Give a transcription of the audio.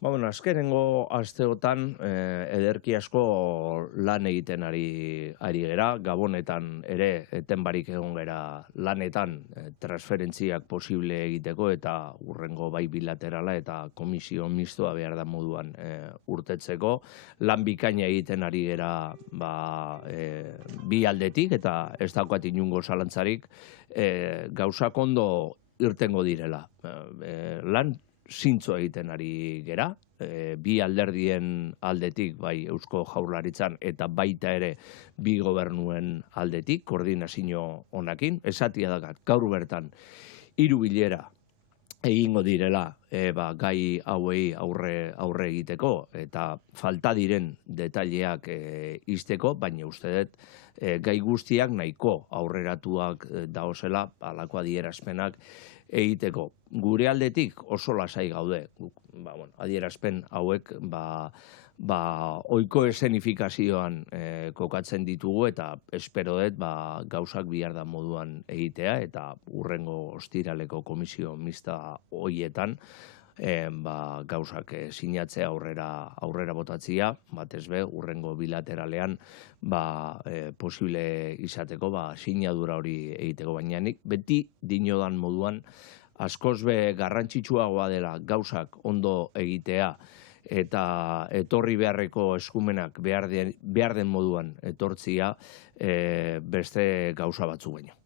Azkenengo asteotan ederki asko lan egiten ari gera, Gabonetan ere eten barik egon gera lanetan transferentziak posible egiteko eta hurrengo bai bilaterala eta komisio mistoa behar da moduan urtetzeko. Lan bikaina egiten ari gera bi aldetik eta ez daukat inungo zalantzarik gauzak ondo irtengo direla. Lan zintzo egiten ari gera, bi alderdien aldetik, bai Eusko Jaurlaritzan eta baita ere bi gobernuen aldetik, koordinazio honakin, esatia dakat, gaur bertan 3 bilera egingo direla gai hauei aurre egiteko eta falta diren detaileak izteko, baina uste dut gai guztiak nahiko aurreratuak dauzela halako adierazpenak egiteko. Gure aldetik oso lasai gaude. Adierazpen hauek ohiko esenifikazioan kokatzen ditugu eta espero dut gauzak bihar da moduan egitea eta hurrengo ostiraleko komisio mista hoietan gauzak sinatzea aurrera botatzea, batez be, hurrengo bilateralean posible izateko sinadura hori egiteko, baina nik beti dinodan moduan askoz be garrantzitsuagoa dela gauzak ondo egitea eta etorri beharreko eskumenak behar den moduan etortzia beste gauza batzu baino.